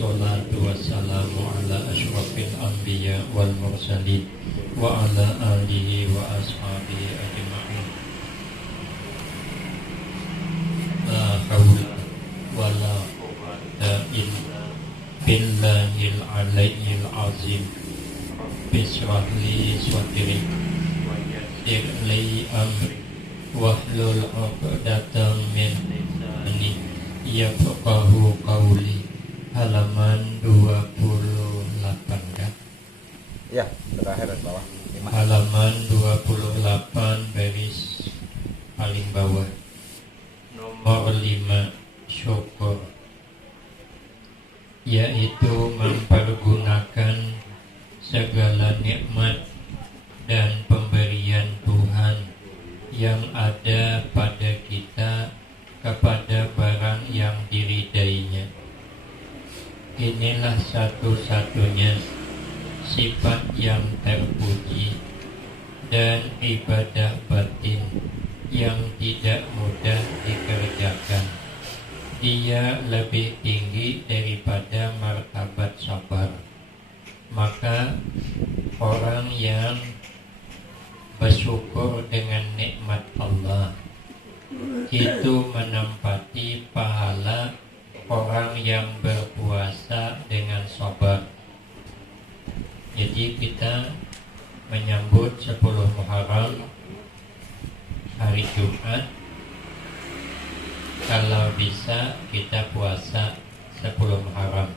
Wassalatu wassalamu ala asyrafil anbiya wal mursalin wa ala alihi wa ashabihi ajma'in. La hawla wa la quwwata illa billahil aliyyil azim. Bismillah li sadri wa yassir li amri wahlul 'uqdatam min lisani yafqahu qawli. Halaman 28 kan? Ya, terakhir bawah 5. Halaman 28 baris paling bawah. Nomor 5 syukur, yaitu mempergunakan segala nikmat dan pemberian Tuhan yang ada pada kita kepada barang yang diridainya. Inilah satu-satunya sifat yang terpuji dan ibadah batin yang tidak mudah dikerjakan. Dia lebih tinggi daripada martabat sabar. Maka orang yang bersyukur dengan nikmat Allah itu menempati pahala orang yang berpuasa dengan sabar. Jadi kita menyambut 10 Muharram hari Jumat. Kalau bisa kita puasa 10 Muharram.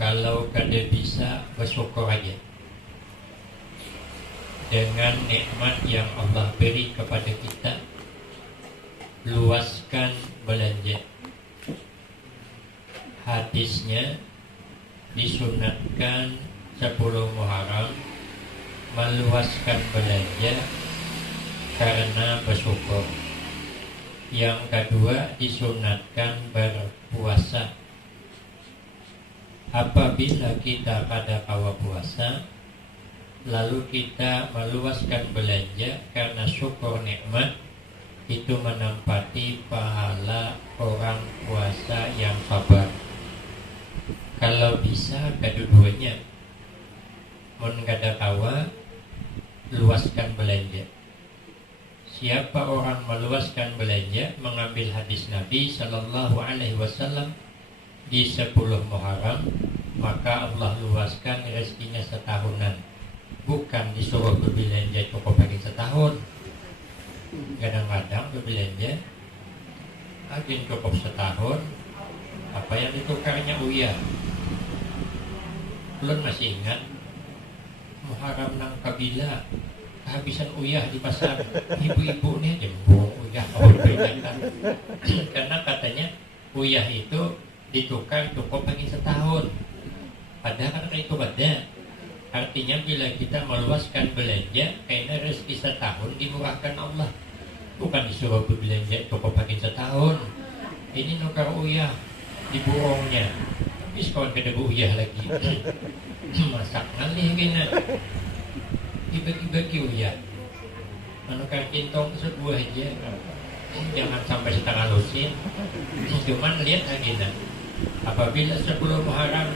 Kalau kada bisa, bersyukur aja dengan nikmat yang Allah beri kepada kita. Luaskan belanja. Hadisnya disunatkan 10 Muharram meluaskan belanja karena bersyukur. Yang kedua, disunatkan berpuasa. Apabila kita pada kala puasa lalu kita meluaskan belanja karena syukur nikmat, itu menempati pahala orang puasa yang sabar. Kalau bisa kedua-duanya, mun kada kawa, luaskan belanja. Siapa orang meluaskan belanja, mengambil hadis Nabi Sallallahu Alaihi Wasallam di 10 Muharram, maka Allah luaskan rezekinya setahunan. Bukan disuruh berbelanja cukup bagi setahun. Kadang-kadang berbelanja agen cukup setahun, apa yang ditukarnya uyah. Belum masih ingat Muharram nang kabila kehabisan uyah di pasar. Ibu-ibu nih jembung uyah berbelanja. Karena katanya uyah itu ditukar cukup bagi setahun. Padahal kan itu beda. Artinya bila kita meluaskan belanja, karena rezeki setahun dimurahkan Allah. Bukan disuruh berbelanja cukup bagi setahun. Ini nukar uyah di burungnya. Tapi sekarang kada uyah lagi. Masak ngalih kena. Dibagi-bagi uyah. Menukar kintong sebuah aja. Jangan sampai setengah lusin. Cuman lihat lagi nah. Apabila 10 Muharram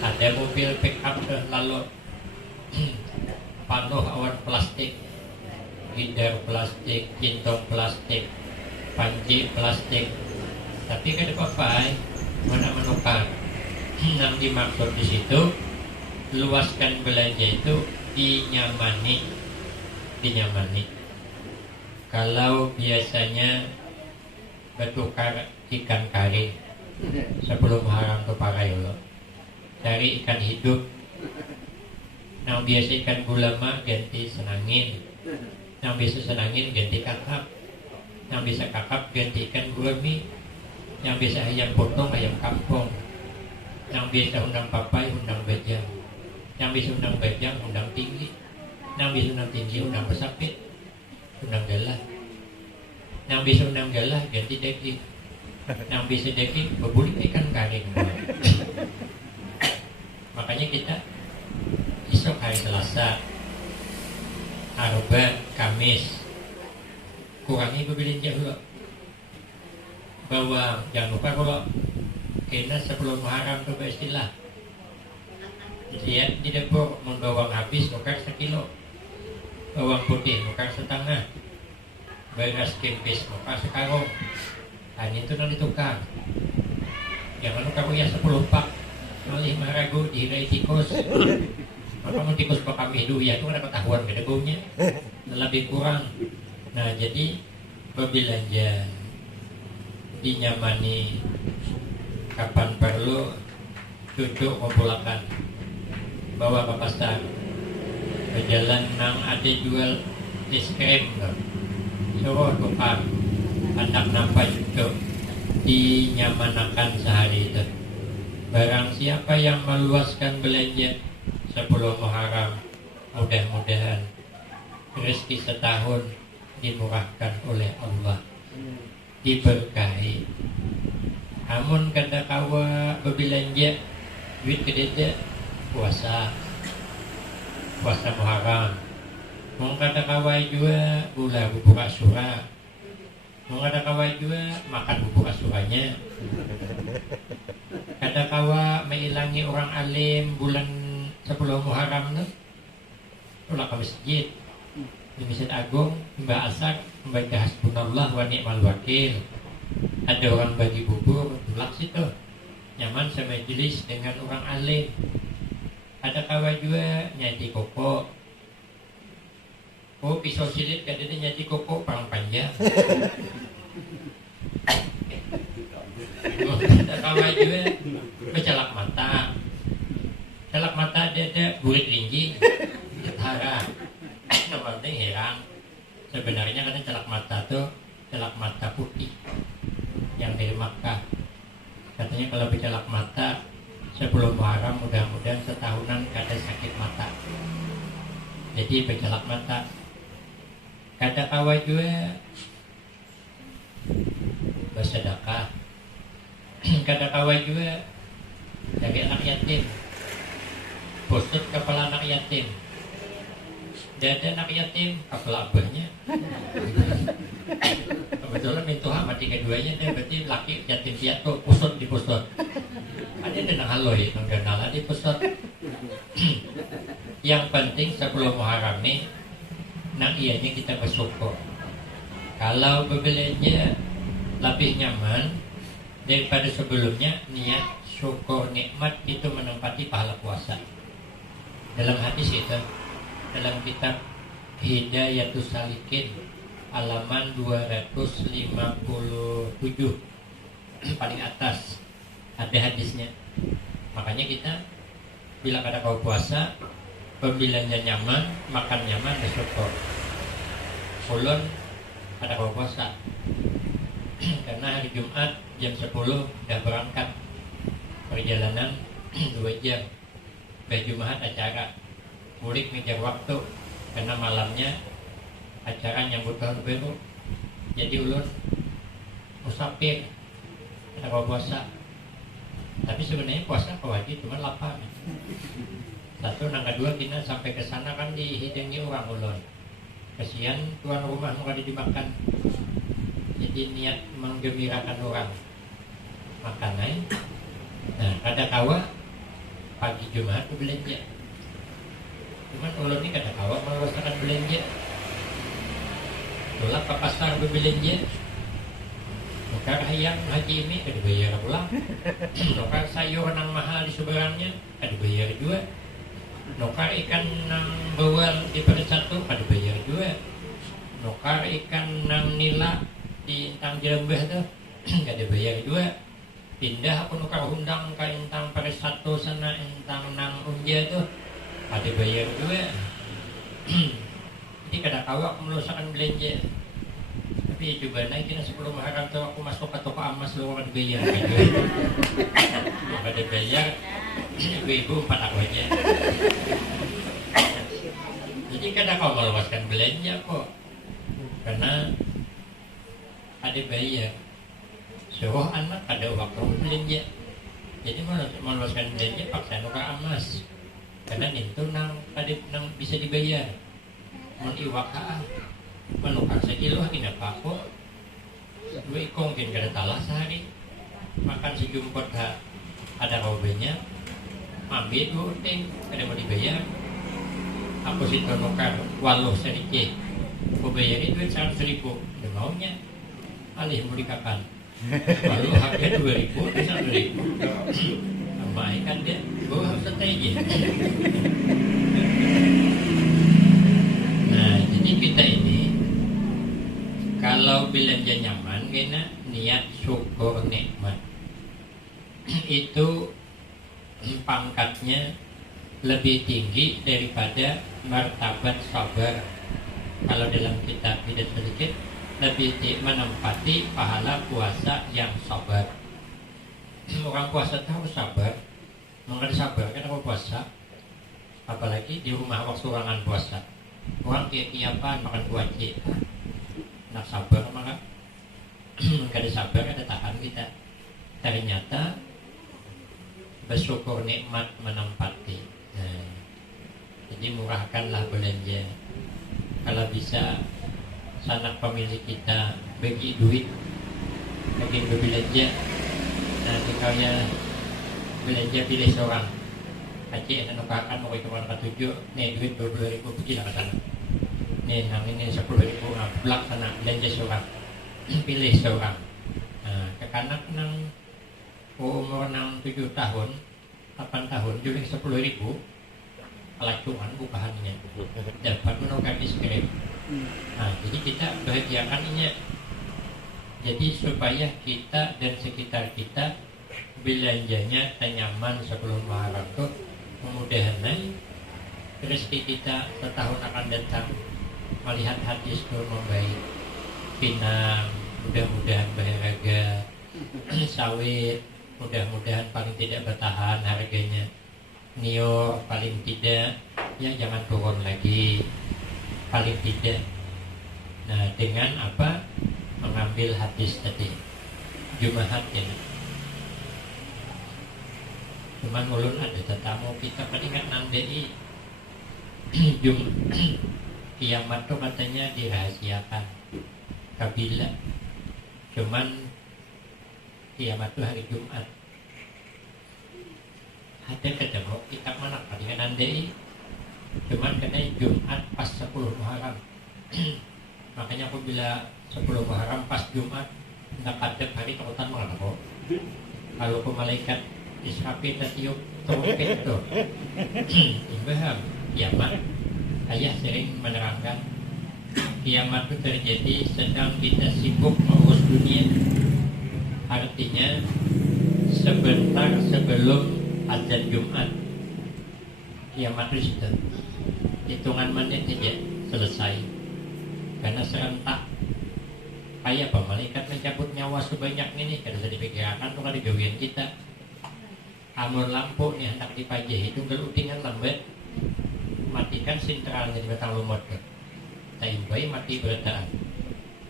ada mobil pick up lalu panuh awan plastik, gider plastik, kintong plastik, panci plastik, tapi kan apa-apa mana menukar. Yang dimaksud di situ luaskan belanja itu dinyamani. Kalau biasanya bertukar ikan kari sebelum Muharram ke Parayolo, dari ikan hidup. Yang biasa ikan gulama ganti senangin. Yang biasa senangin ganti kakap. Yang biasa kakap ganti ikan gurami. Yang biasa ayam potong ayam kampung. Yang biasa undang papai undang bajang. Yang biasa undang bajang undang tinggi. Yang biasa undang tinggi undang pesapit, undang galah. Yang biasa undang galah ganti daging. Yang biasa daging berbuli ikan kari. Makanya kita esok hari Selasa, Arba, Kamis kurangi berbelanja dulu. Bawang, jangan lupa kalau Kena sebelum Muharram tuh istilah. Lihat di dapur mau bawang habis nukar 1 kilo, bawang putih nukar 1/2, beras kempis nukar 1 karung. Ini tuh nanti tukar. Jangan nukar punya 10 pak. Malih maragu dihirai tikus. Maka mau tikus pak kami dulu ya itu ada ketahuan beda baunya. Lebih kurang. Nah jadi berbelanja dinyamani kapan perlu cucu kumpulakan bawa ke pasar berjalan nang ada jual es krim suruh tukang anak nampak cucu dinyamanakan sehari itu. Barang siapa yang meluaskan belanja sebelum Muharram, mudah-mudahan rezeki setahun dimurahkan oleh Allah, diberkahi. Amun kada kawa berbelanja duit gede puasa Muharram. Mau kada kawa juga gula bubur Asyura. Mau kada kawa juga makan bubur Asyuranya. Kada kawa menghilangi orang alim bulan sebelum Muharram tuh. Ulah ke masjid. Di Masjid Agung Mbak Asar membaca hasbunallah wa ni'mal wakil. Ada orang bagi bubur tulak situ nyaman semajelis dengan orang alim. Ada kawan juga nyaji koko. Oh pisau silit kadang nyaji koko parang panjang. Ada kawan juga bercelak mata. Celak mata ada burit ringgi ketara. Namanya heran. Sebenarnya kan celak mata tuh celak mata putih yang dari Makkah. Katanya kalau bercelak mata sebelum Muharram mudah-mudahan setahunan kada sakit mata. Jadi bercelak mata. Kada kawa juga bersedekah. Kada kawa juga dari anak yatim. Postur kepala anak yatim. Dada anak yatim kepala abahnya. Kebetulan mintuha mati keduanya dia berarti laki yatim piatu pusat di pusat. Ada nang haloi nang ganala di pusat. Yang penting sebelum Muharram nih nak ianya kita bersyukur. Kalau berbelanja lebih nyaman daripada sebelumnya, niat syukur nikmat itu menempati pahala puasa. Dalam hadis itu, dalam kitab Hidayatus Salikin halaman 257 paling atas ada hadisnya. Makanya kita bila kada kau puasa, pembelanja nyaman, makan nyaman, bersyukur. Ulun kada kau puasa karena hari Jumat jam 10 udah berangkat perjalanan 2 jam. Jumat acara mudik ngejar waktu karena malamnya acara nyambut tahun baru. Jadi ulun musafir kada kau puasa. Tapi sebenarnya puasa wajib cuma lapar. Satu, nang kedua kita sampai ke sana kan dihidangi orang ulun. Kasihan tuan rumah mau kada dimakan. Jadi niat menggembirakan orang makan aja. Nah, kada kawa pagi Jumat belanja. Cuman ulun ini kada kawa melaksanakan belanja. Tulak ke pasar berbelanja. Nukar ayam haji ini kada bayar pulang. Nukar sayur nang mahal di seberangnya kada bayar juga. Nukar ikan nang bawal di pada satu kada bayar juga. Nukar ikan nang nila di intang jelembah tuh kada bayar juga. Pindah aku nukar undang ke intang pada satu sana intang nang unja tuh kada bayar juga. Jadi kada kawa aku melusakan belanja. Tapi coba naik kita sebelum Muharram tuh aku masuk ke toko emas lu kada bayar. Kada bayar. Ibu-ibu 4 aku aja. Jadi kada kau meluaskan belanja kok. Karena ada bayar. Suruh anak ada waktu belanja. Jadi meluaskan belanja paksa nuka emas. Karena itu nang bisa dibayar. Mun iwaka menukar sekilo kena paku 2 ikong kin kada talah sehari. makan sejumput ada robenya, ambil utang, ada mau dibayar. Aku sih nukar walau sedikit, aku bayarin duit 100.000, dia maunya, alih mau dikapan. Walau harga 2.000, 100.000. Baik kan dia, gue harus strategi. Nah, jadi kita ini kalau belanja nyaman, kena niat syukur nikmat. Itu pangkatnya lebih tinggi daripada martabat sabar. Kalau dalam kitab tidak sedikit lebih menempati pahala puasa yang sabar. Orang puasa tahu sabar, mengenai sabar kan apa puasa, apalagi di rumah waktu orangan puasa, orang kiapan makan kuaci, nak sabar maka nggak ada sabar ada tahan kita. Ternyata bersyukur nikmat menempati. Nah, jadi murahkanlah belanja. Kalau bisa sanak pemilik kita bagi duit, bagi berbelanja. Nah, kaya belanja pilih seorang. Aceh yang nukarkan mau itu orang ketujuh, nih duit 22.000 pergi lah ke sana. Nih yang ini 10.000 ngablak sana belanja seorang. Pilih seorang. Nah, kekanak nang umur nang 7 tahun, 8 tahun, juling 10.000, kelacuan bukahannya. Dapat menukar es krim. Nah, jadi kita bahagiakan ini. Jadi supaya kita dan sekitar kita belanjanya tenyaman sebelum Muharram itu mudah-mudahan rezeki kita setahun akan datang melihat hadis itu membaik, pinang, mudah-mudahan berharga, sawit, mudah-mudahan paling tidak bertahan harganya, nio paling tidak ya jangan turun lagi, paling tidak. Nah, dengan apa? Mengambil hadis tadi Jumahat ya. Cuman ulun ada tetamu kita pengingat nandai kiamat tuh katanya dirahasiakan kabila. Cuman kiamat tuh hari Jumat. Ada ketemu kitab mana pengingat nandai. Cuman katanya Jumat pas 10 Muharram. Makanya aku bila 10 Muharram pas Jumat nak kadep hari tautan mengapa? Kalau ke malaikat Israfil tiup trompet itu, paham? Kiamat, ayah sering menerangkan kiamat itu terjadi sedang kita sibuk mengurus dunia. Artinya sebentar sebelum azan Jumat kiamat itu sudah hitungan menit saja selesai. Karena serentak kayak apa malaikat mencabut nyawa sebanyak ini kada bisa dipikirkan tuh di gawian kita. Amur lampu nih hendak dipajah itu gelutingan lambat matikan sinteralnya di batang lumut taimbai mati berataan.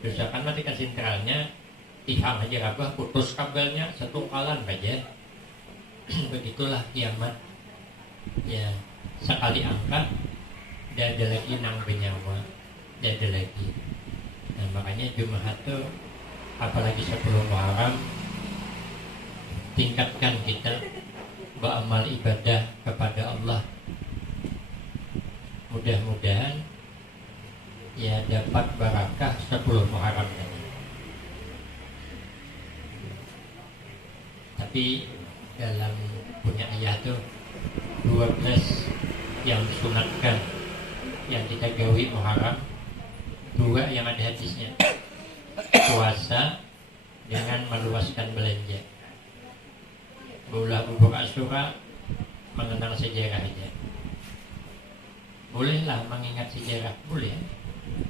Misalkan matikan sinteralnya tihang aja apa putus kabelnya setungkalan aja. Begitulah kiamat ya, sekali angkat tidak ada lagi nang bernyawa, tidak ada lagi. Nah, makanya Jumat itu apalagi sebelum Muharram tingkatkan kita beramal ibadah kepada Allah. Mudah-mudahan ya dapat barakah 10 Muharram ini. Tapi dalam punya ayat tuh 12 yang disunatkan yang kita gawi Muharram, 2 yang ada hadisnya, puasa dengan meluaskan belanja. Bulan bubur Asyura mengenang sejarah aja. Bolehlah mengingat sejarah, boleh.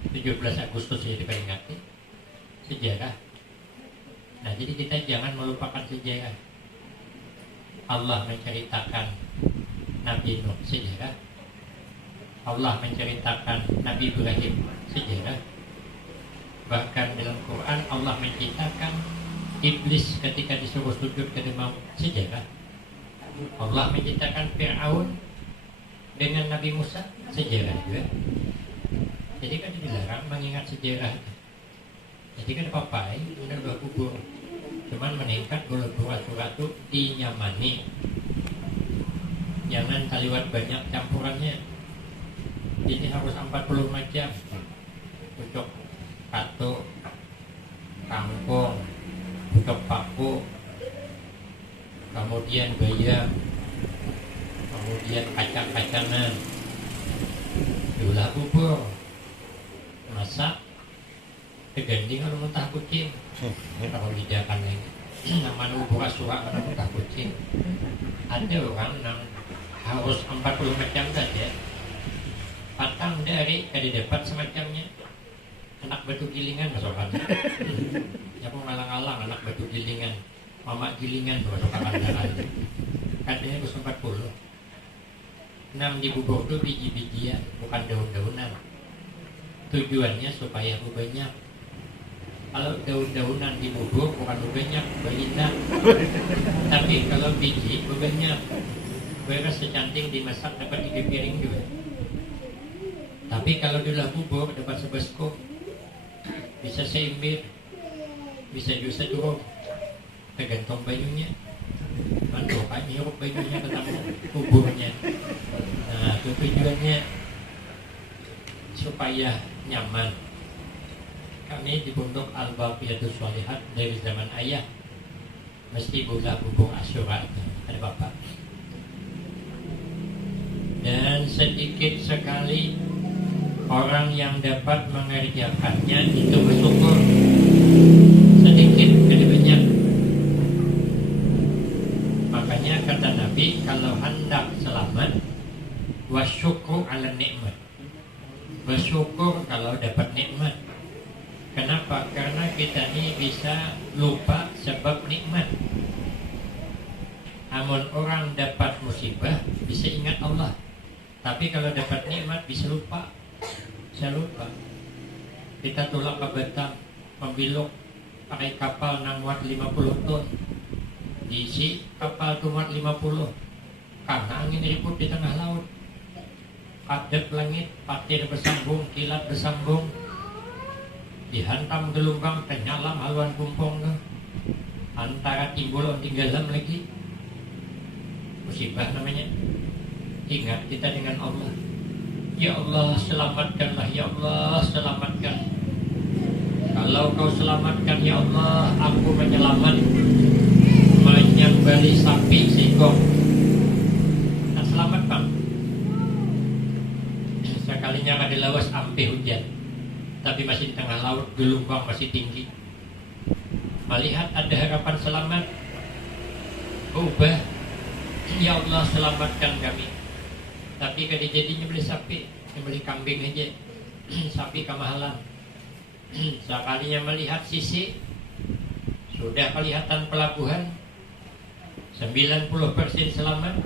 17 Agustus ya diperingati sejarah. Nah, jadi kita jangan melupakan sejarah. Allah menceritakan Nabi Nuh sejarah. Allah menceritakan Nabi Ibrahim sejarah. Bahkan dalam Quran Allah menceritakan iblis ketika disuruh sujud ke demam sejarah. Allah menceritakan Fir'aun dengan Nabi Musa sejarah juga. Jadi kan dilarang mengingat sejarah. Jadi kan papai udah kubur Cuman meningkat kalau surat itu dinyamani. Jangan kaliwat banyak campurannya. Ini harus 40 macam. Pucuk katuk, kangkung, pucuk paku, kemudian bayam, kemudian kacang-kacangan, gula bubur, masak, keganding kalau mentah kucing. Kalau dijakan lagi, nama bubur asura kalau mentah kucing. Ada orang yang harus 40 macam saja. Patang dari dapat semacamnya. Anak batu gilingan masakannya. Ya pun ngalang-alang anak batu gilingan. Mama gilingan tuh masakan andalan. Kadangnya harus 40. 6 di bubur itu biji-bijian, bukan daun-daunan. Tujuannya supaya banyak. Kalau daun-daunan di bubur bukan banyak, banyak. Tapi kalau biji banyak. Beres secanting dimasak dapat 3 piring juga. Tapi kalau di bubur dapat sebeskup, bisa seimbir, bisa juga sedurung, tergantung banyunya. Mantul kan hirup banyunya ketemu buburnya. Nah, itu tujuannya supaya nyaman. Kami di Pondok Al-Baqiyatus Shalihat dari zaman ayah mesti gula bubur Asyura. Ada bapak. Dan sedikit sekali orang yang dapat mengerjakannya itu bersyukur. Sedikit jadi banyak. Makanya kata Nabi, kalau hendak selamat, wasyukur ala nikmat. Bersyukur kalau dapat nikmat. Kenapa? Karena kita ini bisa lupa sebab nikmat. Amun orang dapat musibah bisa ingat Allah. Tapi kalau dapat nikmat bisa lupa. Bisa lupa. Kita tulak ke Batam, membiluk pakai kapal nang muat 50 ton. Diisi kapal tuh muat 50. Karena angin ribut di tengah laut. Padat langit, patir bersambung, kilat bersambung. Dihantam gelombang, penyalam haluan kumpung tuh. Antara timbul tinggalam lagi. Musibah namanya. Ingat kita dengan Allah. Ya Allah selamatkanlah, ya Allah selamatkan. Kalau kau selamatkan ya Allah, aku menyelamat menyambali sapi singkong. Tak selamat bang. Sekalinya ada lawas ampe hujan, tapi masih di tengah laut, gelombang masih tinggi. Melihat ada harapan selamat, ubah. Ya Allah selamatkan kami. Tapi kada jadinya beli sapi, beli kambing aja. Sapi kemahalan. Sekalinya melihat sisi, sudah kelihatan pelabuhan, 90% selamat,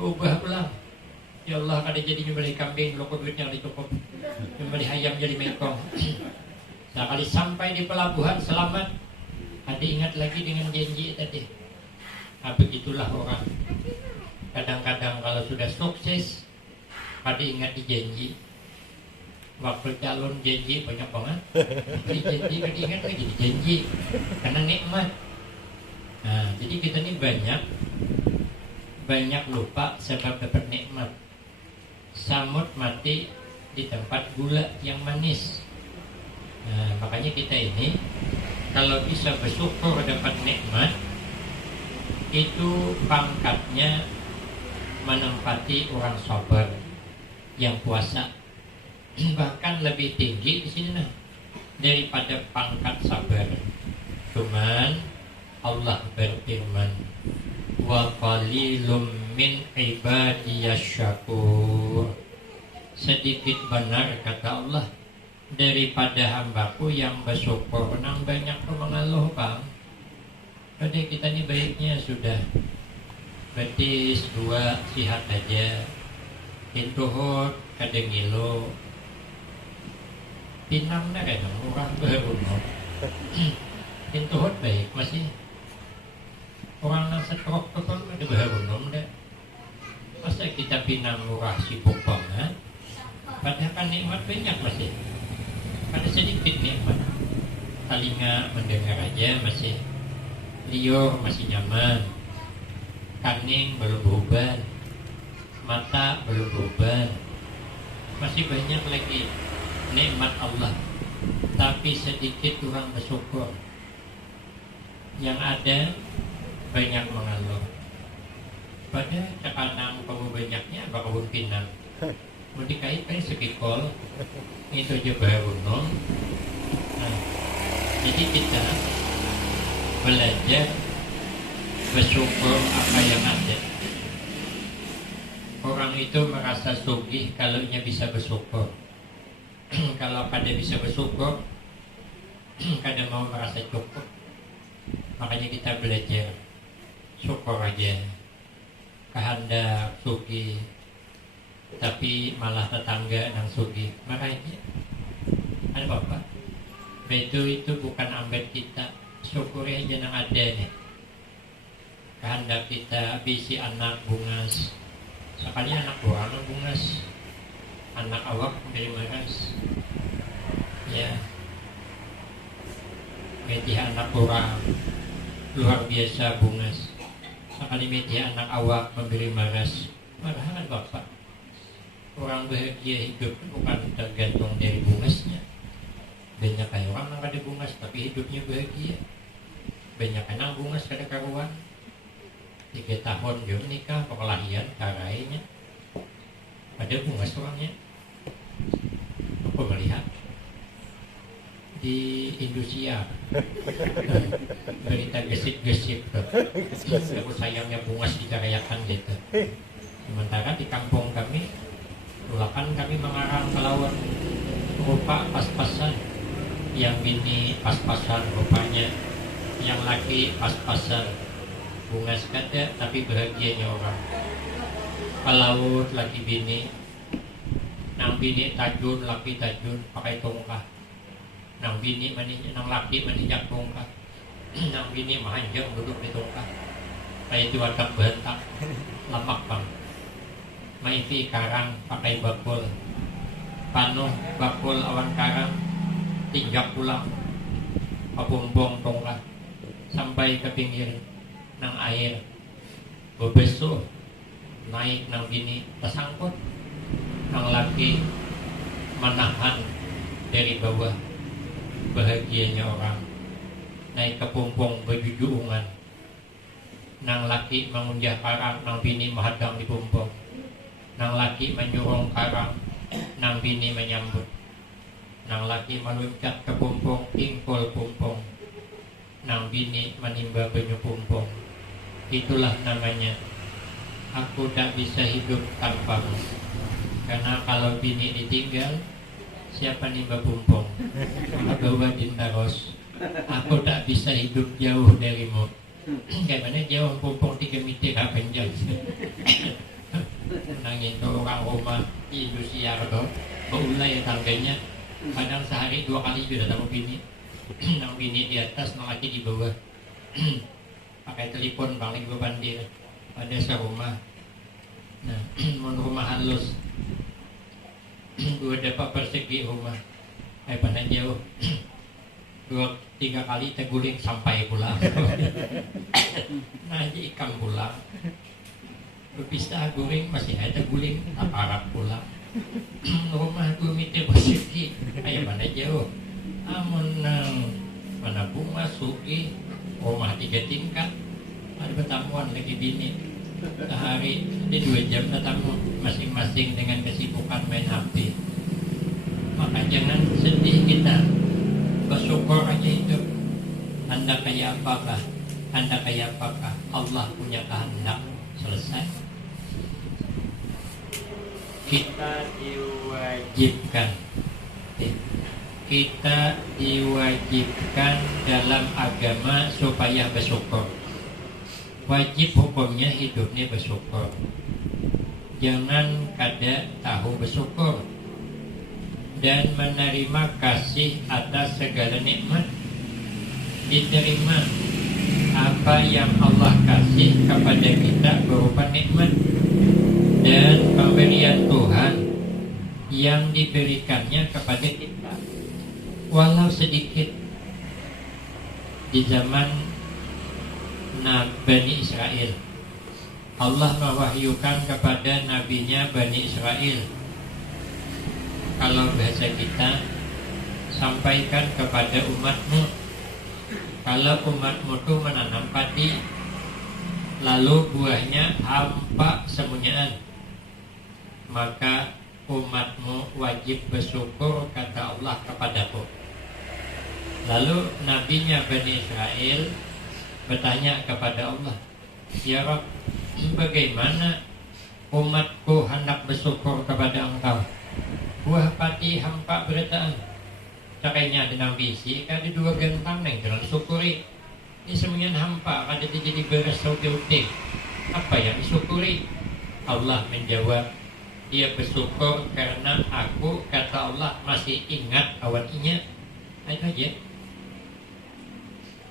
ubah pulang. Ya Allah kada jadinya beli kambing, loko duitnya kada cukup. Beli ayam jadi mekong. Sekali sampai di pelabuhan selamat, ada ingat lagi dengan janji tadi. Nah, begitulah orang. Kadang-kadang kalau sudah sukses, pada ingat dijanji. Waktu calon janji banyak banget. Dijanji, pada ingat lagi dijanji. Karena nikmat. Nah, jadi kita ini banyak lupa sebab dapat nikmat. Samut mati di tempat gula yang manis. Nah, makanya kita ini kalau bisa bersyukur dapat nikmat, itu pangkatnya menempati orang sabar yang puasa. Bahkan lebih tinggi di sini nah daripada pangkat sabar. Cuman Allah berfirman, wa qalilum min ibadiyasy syakur. Sedikit benar kata Allah daripada hambaku yang bersyukur. Nang banyak mengeluh bang. Jadi kita ini baiknya sudah betis 2 sihat aja. Intuhut kadang ngilo. Pinang na kan murah beruno. Intuhut baik masih. Orang nang setrok betul ada beruno dah. Masa kita pinang murah sibuk banget. Padahal kan nikmat banyak masih. Ada sedikit nikmat. Telinga mendengar aja masih. liur masih nyaman, kaning belum berubah, mata belum berubah, masih banyak lagi nikmat Allah, tapi sedikit kurang bersyukur. Yang ada banyak mengeluh. Pada sekarang kamu banyaknya bakal pinang. Mau dikaitkan sekikol itu aja baru no. Nah, jadi kita belajar bersyukur apa yang ada. Orang itu merasa sugih kalau nya bisa bersyukur. Kalau pada bisa bersyukur, kadang mau merasa cukup. Makanya kita belajar syukur aja. Kehendak sugih, tapi malah tetangga nang sugih. Makanya ada bapak. Itu bukan ambet kita. Syukuri aja nang ada nih. Kehendak kita bisi anak bungas. Sekali anak buah anak bungas. Anak awak dari maras. Ya. Media anak orang luar biasa bungas. Sekali media anak awak memberi maras. Malahan bapak. Orang bahagia hidup bukan tergantung dari bungasnya. Banyak kayak orang yang ada bungas tapi hidupnya bahagia. Banyak yang bungas kada karuan. 3 tahun juga nikah perkelahian karainya. Ada bungas orangnya. Apa melihat di Indonesia berita gesip-gesip aku sayangnya bungas dicarayakan gitu. Sementara di kampung kami ulakan kami mengarang melawan rupa pas-pasan, yang bini pas-pasan rupanya, yang laki pas-pasan. Bungas kada tapi bahagianya orang. Pelaut laki bini, nang bini tajun laki tajun pakai tongkat. Nang bini maninya, nang laki manijak tongkat. Nang bini mahanjang duduk di tongkat. Kayak itu watak bentak, lemak bang. Maifi karang pakai bakul, panuh bakul awan karang, tinjak pulang, papumbong tongkat sampai ke pinggir nang air, bebesuh naik nang bini tersangkut, nang laki menahan dari bawah. Bahagianya orang naik ke pumpung berjujuungan, nang laki mengunjah karang, nang bini menghadang di pumpung. Nang laki menyurung karang, nang bini menyambut. Nang laki meluncat ke pumpung, ingkul pumpung. Nang bini menimba banyu pumpung. Itulah namanya aku tak bisa hidup tanpamu. Karena kalau bini ditinggal, siapa nimba pumpung? Agawa dintaros. Aku tak bisa hidup jauh darimu. Gimana jauh pumpung 3 meter apa jauh? Nangin tuh orang rumah di Indonesia tuh beulai tangganya, kadang sehari 2 kali juga datang bini. Nang bini di atas, nang laki di bawah. Pakai telepon paling bebandir. Ada serumah. Nah, mau rumah halus. 2 dapat persegi rumah. Pandang jauh. 2-3 kali teguling sampai pulang. Nah, ikan pulang. Berpisah guling masih ada guling aparat pulang. Rumah 2 meter persegi. Mana jauh. Amun nang mana bunga suki rumah 3 tingkat. Ada pertemuan lagi bini. Sehari ada 2 jam ketemu, masing-masing dengan kesibukan main HP. Maka jangan sedih kita, bersyukur aja itu. Anda kayak apakah? Anda kayak apakah? Allah punya kehendak. Selesai. Kita diwajibkan dalam agama supaya bersyukur. Wajib hukumnya hidupnya bersyukur. Jangan kada tahu bersyukur dan menerima kasih atas segala nikmat. Diterima apa yang Allah kasih kepada kita berupa nikmat dan pemberian Tuhan yang diberikannya kepada kita, walau sedikit. Di zaman Bani Israel. Allah mewahyukan kepada nabinya Bani Israel. Kalau bahasa kita, sampaikan kepada umatmu. Kalau umatmu itu menanam padi, lalu buahnya hampa semuanya, maka umatmu wajib bersyukur, kata Allah kepadaku. Lalu nabinya Bani Israel bertanya kepada Allah, ya Rabb, bagaimana umatku hendak bersyukur kepada Engkau? Buah padi hampa berataan, caranya ada bisi, ada dua gentang yang jalan syukuri. Ini semuanya hampa, ada jadi beres uti. Apa yang disyukuri? Allah menjawab, dia bersyukur karena aku, kata Allah, masih ingat awalnya. Itu aja.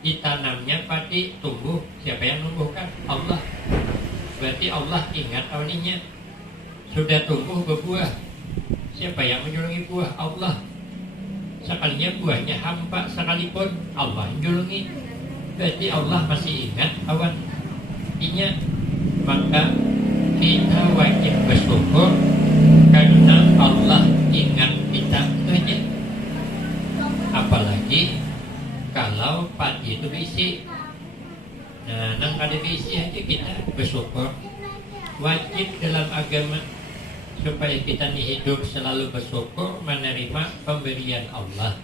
Ditanamnya padi, tumbuh, siapa yang numbuhkan? Allah. Berarti Allah ingat awalnya. Sudah tumbuh berbuah, siapa yang menjulungi buah? Allah. Sekalinya buahnya hampa sekalipun, Allah yang julungi. Berarti Allah masih ingat awalnya. Maka kita wajib bersyukur karena Allah ingat kita. Itu aja. Apalagi kalau padi itu berisi. Nah, nang kada berisi aja kita bersyukur. Wajib dalam agama supaya kita nih hidup selalu bersyukur, menerima pemberian Allah.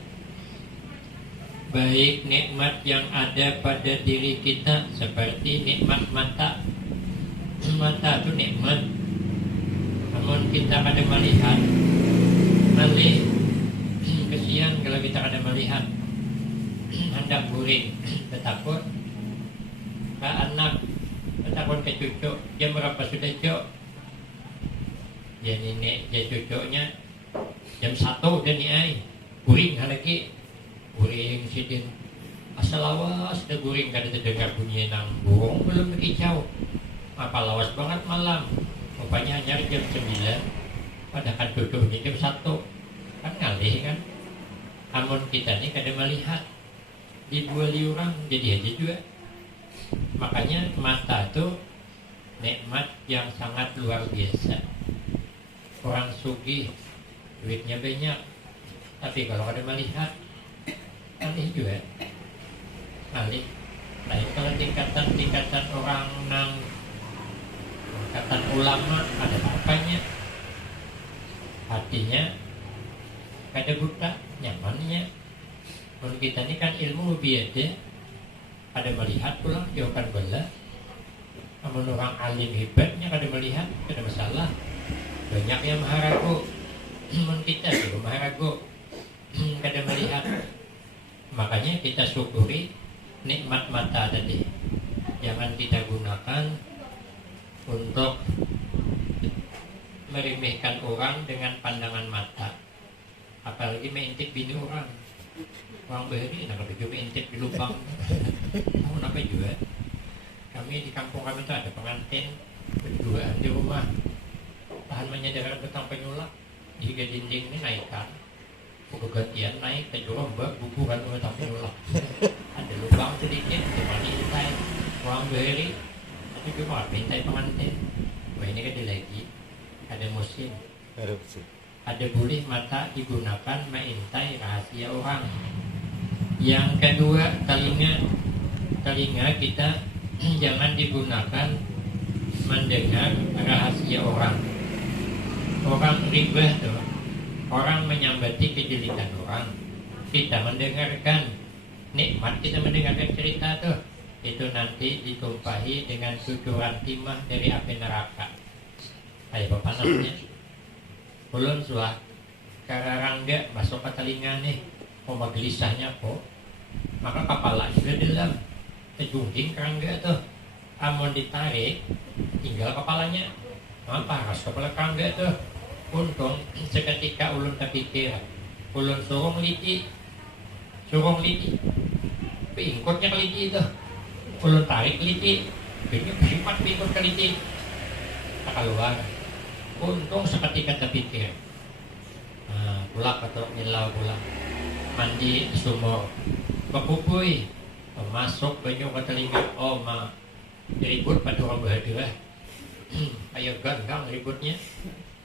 Baik nikmat yang ada pada diri kita, seperti nikmat mata. Mata itu nikmat. Namun kita kada melihat, malih kesian kalau kita kada melihat. Hendak guring, bertakut ke anak, bertakut ke cucu. Jam berapa sudah cuk? Ya nenek, ya cucunya jam 1 dan niai guring lagi, guring sidin asal lawas dah guring, kada terdengar bunyi nang burung belum berkicau. Apa lawas banget malam, rupanya hanya jam 9, padahal cucunya jam 1, kan ngalih kan. Amun kita ni kada melihat, dibuali orang jadi aja juga. Makanya mata tu nikmat yang sangat luar biasa. Orang sugih, duitnya banyak, tapi kalau ada melihat, alih juga, alih. Lain kalau tingkatan orang nang tingkatan ulama, ada apanya? Hatinya kada buta, nyamannya. Kalau kita ini kan ilmu biasa, ada melihat pulang jauhkan bela. Namun orang alim hebatnya kada melihat, kada masalah. Banyak yang maharago, namun kita juga maharago, kada melihat. Makanya kita syukuri nikmat mata tadi. Jangan kita gunakan untuk meremehkan orang dengan pandangan mata. Apalagi mengintip bini orang. Orang bahari, nak juga mengintip di lubang. Mau apa juga? Kami di kampung kami itu ada pengantin berdua di rumah. Tahan menyadari tentang penyulak, jika dinding ini naikkan, gantian naik ke jurang buku kan tentang penyulak. Ada lubang sedikit, cuma diintai orang bahari, tapi cuma pintai pengantin. Wah ini kan lagi ada musim, ada boleh mata digunakan mengintai rahasia orang. Yang kedua, telinga kita jangan digunakan mendengar rahasia orang. Orang ribah tuh, orang menyambati kejelikan orang. Kita mendengarkan nikmat, kita mendengarkan cerita tuh, itu nanti ditumpahi dengan cucuran timah dari api neraka. Ayo bapak namanya, ulun suah kararangga masuk ke telinga nih, koma gelisahnya kok, maka kepala sudah dalam, kejungking kerangga tuh, amun ditarik, tinggal kepalanya. Apa ras kepala kerangga tuh. Untung seketika ulun terpikir, ulun surung liti, pingkotnya keliti itu, ulun tarik liti, berlipat pingkot keliti, tak keluar. Untung seketika terpikir, pulak atau nilau pulang, mandi sumur, kepupui, masuk banyak ke telinga, oh ma ribut pada orang berhadiah. Ayo gandang ributnya.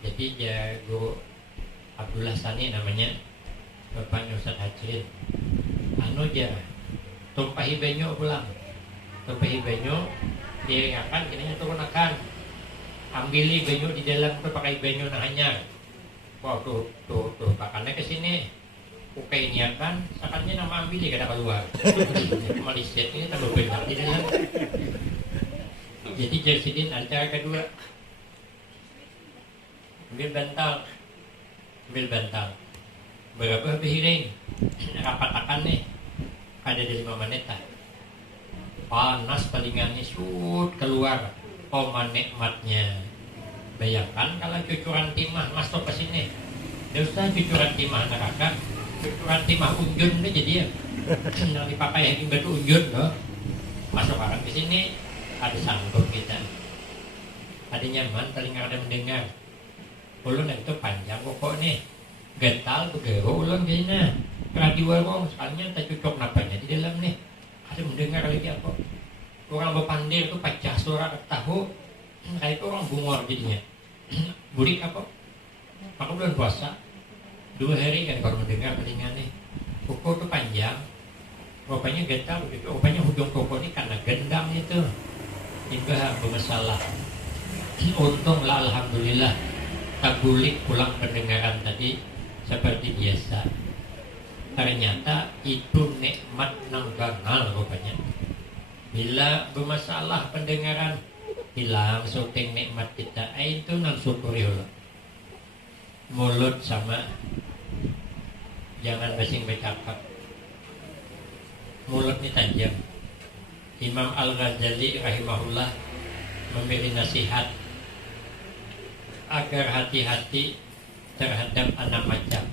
Jadi ya Guru Abdullah Sani namanya, bapaknya Ustaz Hajrin. Anu aja, tumpahi banyak pulang, tumpahi banyak, diingatkan, kini turunakan, ambili banyak di dalam tu pakai banyak nak hanyar. Wah tuh pakannya ke sini. Oke niatkan, sakatnya nama ambili kada keluar. Malaysia ini tambah banyak di dalam. Jadi Jersidin acara kedua, ambil bantal, berapa piring, rapatakan nih, ada di 5 menit lah. Panas palingannya sud keluar, koma nikmatnya. Bayangkan kalau cucuran timah masuk ke sini, dosa cucuran timah neraka, cucuran timah unjun deh jadi ya, yang dipakai yang batu unjun loh, masuk orang ke sini. Ada sanggup kita, ada nyaman, telinga ada mendengar. Ulun itu panjang pokok nih, gental begero ulun kayaknya. Radio warung sekalinya tak cocok napanya di dalam nih. Ada mendengar lagi apa? Orang berpandir tuh pecah suara tahu, kayak itu orang bungor jadinya. Burik apa? Maka bulan puasa 2 hari kan baru mendengar telinga nih. Pokok tuh panjang, rupanya gental begitu. Rupanya hujung pokok ini karena gendam itu. Hingga bermasalah. Untunglah alhamdulillah tabulik pulang pendengaran tadi seperti biasa. Ternyata itu nikmat nang ganal rupanya. Bila bermasalah pendengaran, hilang syuting nikmat kita. Itu nang syukuri Allah. Mulut sama, jangan basing bercakap. Mulut ini tajam. Imam Al-Ghazali rahimahullah memberi nasihat agar hati-hati terhadap anak macam.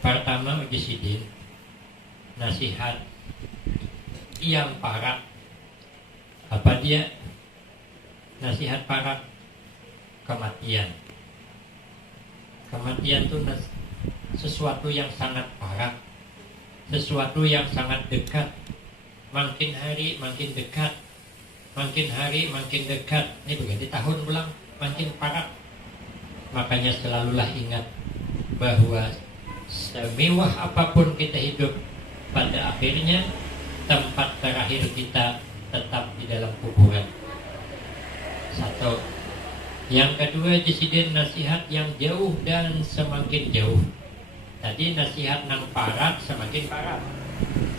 Pertama uji sidin, nasihat yang parah. Apa dia? Nasihat parah, kematian. Kematian itu sesuatu yang sangat parah, sesuatu yang sangat dekat. Makin hari makin dekat, makin hari makin dekat. Ini begitu tahun pulang makin parah. Makanya selalulah ingat bahwa semewah apapun kita hidup, pada akhirnya tempat terakhir kita tetap di dalam kuburan. Satu. Yang kedua, Jesiden nasihat yang jauh dan semakin jauh. Tadi nasihat nang parat semakin parat.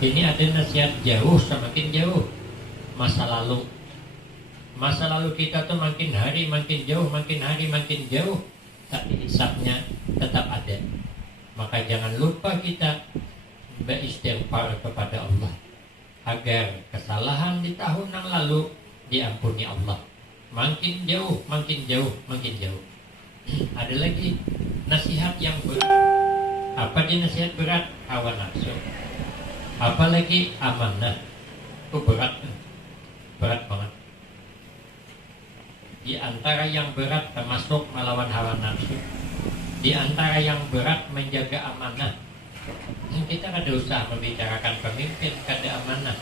Ini ada nasihat jauh semakin jauh. Masa lalu kita tuh makin hari makin jauh, makin hari makin jauh, tapi hisabnya tetap ada. Maka jangan lupa kita beristighfar kepada Allah agar kesalahan di tahun yang lalu diampuni Allah. Makin jauh, makin jauh, makin jauh. Ada lagi nasihat yang berat. Apa dia nasihat berat? Hawa nafsu. Apalagi amanah. Itu berat banget. Di antara yang berat termasuk melawan hawa nafsu. Di antara yang berat menjaga amanah. Kita ada usaha membicarakan pemimpin kada amanah.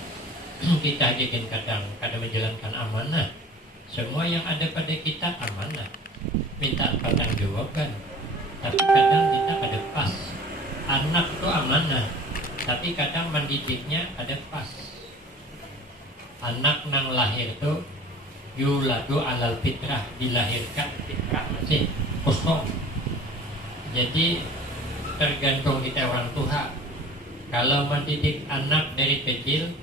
Kita ajakin kadang menjalankan amanah. Semua yang ada pada kita amanah. Minta pertanggungjawaban. Tapi kadang kita kada pas. Anak itu amanah. Tapi kadang mendidiknya ada pas. Anak nang lahir itu yuladu alal fitrah, dilahirkan fitrah masih kosong. Jadi tergantung kita orang tua. Kalau mendidik anak dari kecil,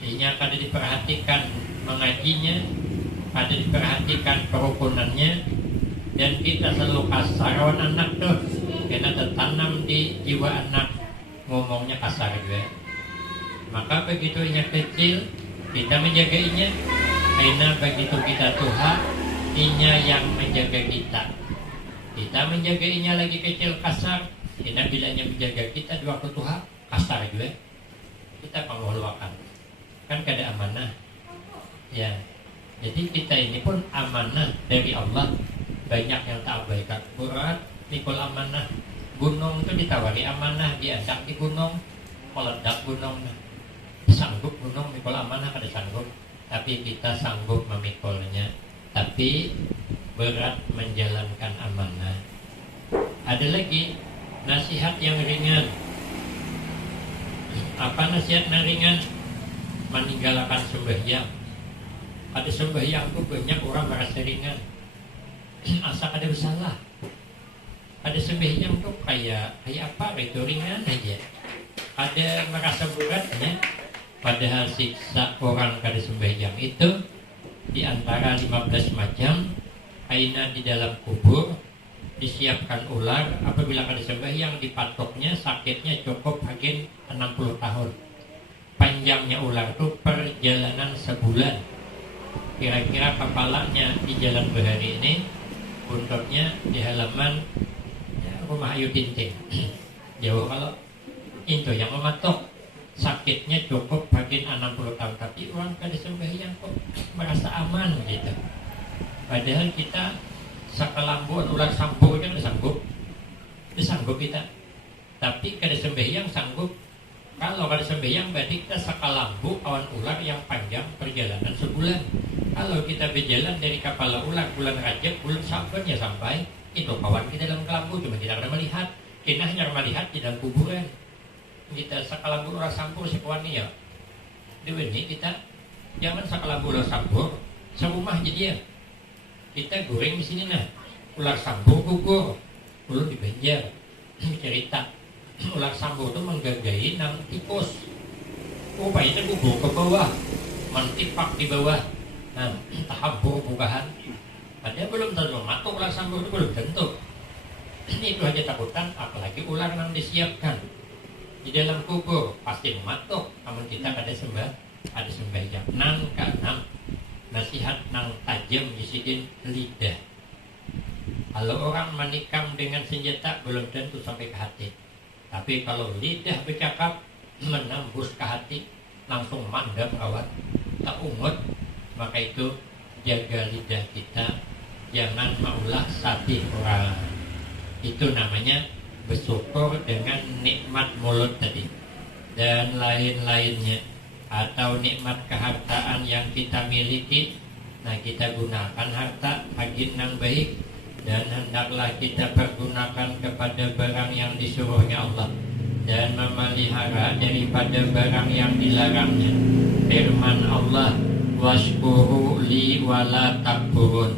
dia kada diperhatikan mengajinya, kada diperhatikan kerukunannya, dan kita selalu kasar anak tuh, karena tertanam di jiwa anak ngomongnya kasar juga. Maka begitu ia kecil, kita menjagainya. Karena begitu kita tua, inya yang menjaga kita. Kita menjagainya lagi kecil kasar. Karena bilanya menjaga kita di waktu tua kasar juga. Kita pengeluarkan. Kan kada amanah. Ya. Jadi kita ini pun amanah dari Allah. Banyak yang tak abaikan. Berat, mikul amanah. Gunung itu ditawari amanah, diajak di gunung, meledak gunung. Sang sanggup gunung mikul amanah kada sanggup, tapi kita sanggup memikulnya, tapi berat menjalankan amanah. Ada lagi nasihat yang ringan. Apa nasihat yang ringan? Meninggalkan sembahyang. Ada sembahyang tuh banyak orang merasa ringan, asal ada bersalah. Ada sembahyang tuh kayak apa itu ringan aja. Ada merasa beratnya, padahal siksa orang kada sembahyang itu di antara 15 macam. Aina di dalam kubur disiapkan ular, apabila kada sembahyang dipatoknya, sakitnya cukup bagian 60 tahun. Panjangnya ular itu perjalanan sebulan. Kira-kira kepalanya di jalan bahari ini, buntutnya di halaman rumah Ayu Tinting. Jauh kalau itu yang mematok, sakitnya cukup bagian 60 tahun, tapi orang kada sembahyang kok merasa aman gitu. Padahal kita sakalambu ular sambur kan sanggup, sanggup kita. Tapi kada sembahyang sanggup. Kalau kada sembahyang berarti kita sakalambu awan ular yang panjang perjalanan sebulan. Kalau kita berjalan dari kepala ular bulan Rajab, bulan Saban ya sampai itu kawan kita dalam kelambu, cuma kita kada melihat. Kita hanya melihat di dalam kuburan. Kita sakalambu ular sambur sekuan ya. Di sini kita jangan sakalambu ular sambur serumah jadi ya. Kita goreng di sini nah. Ular sambur gugur. Ulun di Banjar cerita ular sambur itu menggagai nang tikus. Rupanya gugur ke bawah, mentipak di bawah. Nah, tahabur bukahan. Padahal belum tentu matuk ular sambur itu belum tentu. Itu aja takutan, apalagi ular yang disiapkan di dalam kubur pasti matuk. Namun kita ada sembahyang. Nang keenam, nasihat nang tajam di sini lidah. Kalau orang menikam dengan senjata belum tentu sampai ke hati. Tapi kalau lidah bercakap menembus ke hati, langsung mandam kawan, tak ungut. Maka itu jaga lidah kita, jangan maulah sati orang. Itu namanya bersyukur dengan nikmat mulut tadi dan lain-lainnya, atau nikmat kehartaan yang kita miliki. Nah, kita gunakan harta bagi yang baik, dan hendaklah kita pergunakan kepada barang yang disuruhnya Allah dan memelihara daripada barang yang dilarangnya. Firman Allah, washkuru li wala takfurun.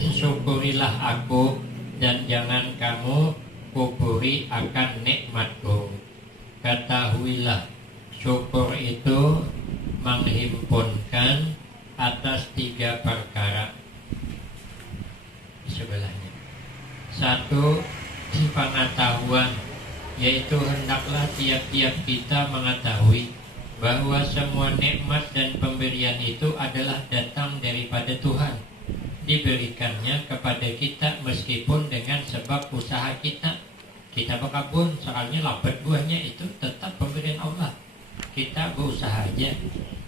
Syukurilah aku dan jangan kamu kufuri akan nikmatku. Ketahuilah, syukur itu menghimpunkan atas 3 perkara sebelahnya. 1, pengetahuan, yaitu hendaklah tiap-tiap kita mengetahui bahwa semua nikmat dan pemberian itu adalah datang daripada Tuhan, diberikannya kepada kita meskipun dengan sebab usaha kita. Kita berkebun, soalnya lambat buahnya, itu tetap pemberian Allah. Kita berusaha aja.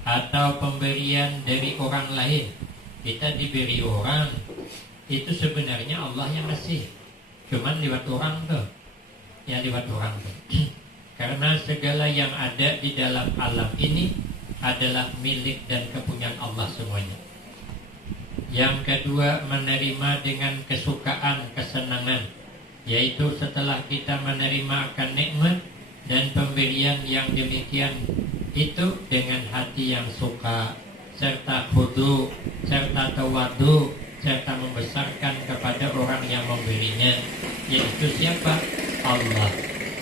Atau pemberian dari orang lain, kita diberi orang, itu sebenarnya Allah yang ngasih, cuman lewat orang tuh, ya lewat orang tuh. Karena segala yang ada di dalam alam ini adalah milik dan kepunyaan Allah semuanya. Yang kedua, menerima dengan kesukaan, kesenangan, yaitu setelah kita menerima akan nikmat dan pemberian yang demikian itu dengan hati yang suka, serta khudu, serta tawadu, serta membesarkan kepada orang yang memberinya, yaitu siapa? Allah.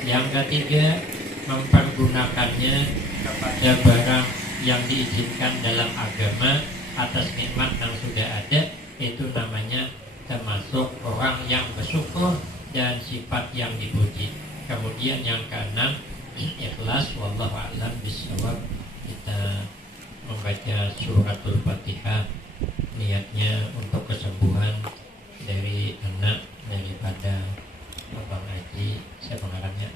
Yang ketiga, mempergunakannya kepada barang yang diizinkan dalam agama atas nikmat yang sudah ada. Itu namanya termasuk orang yang bersyukur dan sifat yang dipuji. Kemudian yang keenam, ikhlas. Wallahu a'lam bishawab. Kita membaca suratul Fatihah, niatnya untuk kesembuhan dari anak daripada Abang Haji, saya pengarangnya.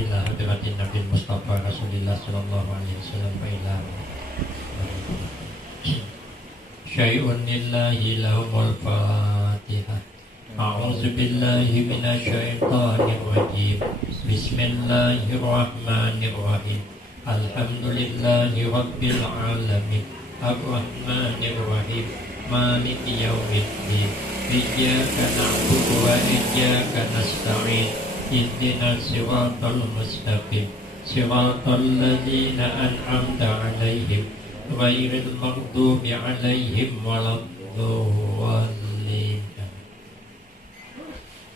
Ila hadratin Nabi Mustafa Rasulullah sallallahu alaihi wasallam wa ila syai'un lillahi lahumul Fatihah. أعوذ بالله من الشيطان الرجيم بسم الله الرحمن الرحيم الحمد لله رب العالمين الرحمن الرحيم مالك يوم الدين إياك نعبد وإياك نستعين اهدنا الصراط المستقيم صراط الذين أنعمت عليهم غير المغضوب عليهم ولا الضالين.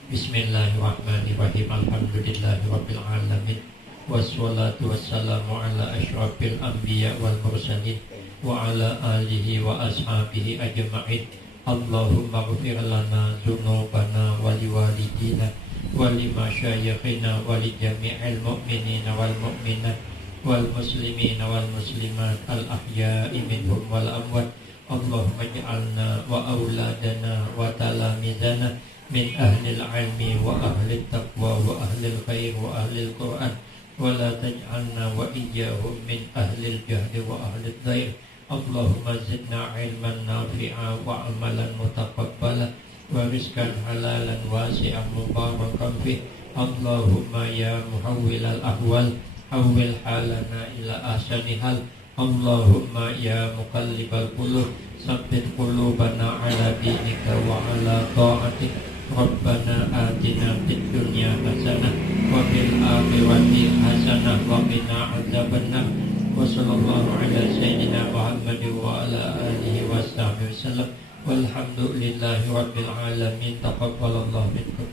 Bismillahirrahmanirrahim. Alhamdulillahirabbil alamin. Wassalatu wassalamu ala asyrafil anbiya wal mursalin wa ala alihi wa ashabihi ajma'in. Allahumma ighfir lana dzunubana wa liwalidina wa limasyayikhina wa li jami'il mu'minina wal mu'minat wal muslimina wal muslimat al ahya'i minhum wal amwat. Allahumma ij'alna wa auladana wa talamidana min ahlil ilmi wa ahlil taqwa wa ahlil khair wa ahlil quran wa la taj'alna wa iyyahum min ahlil jahli wa ahlil dhair. Allahumma zidna ilman nafi'a wa amalan mutaqabbala wa rizqan halalan wasi'an mubarakan fih. Allahumma ya muhawwilal ahwal hawwil halana ila ahsani hal. Allahumma ya muqallibal qulub tsabbit qulubana ala dinika wa ala ta'atik. Rabbana atina fid dunya hasanah wa fil akhirati hasanah wa qina adzabannar. Wa sallallahu ala sayyidina Muhammad wa ala alihi wa sahbihi wasallam. Walhamdulillahi rabbil alamin. Taqabbalallahu minkum.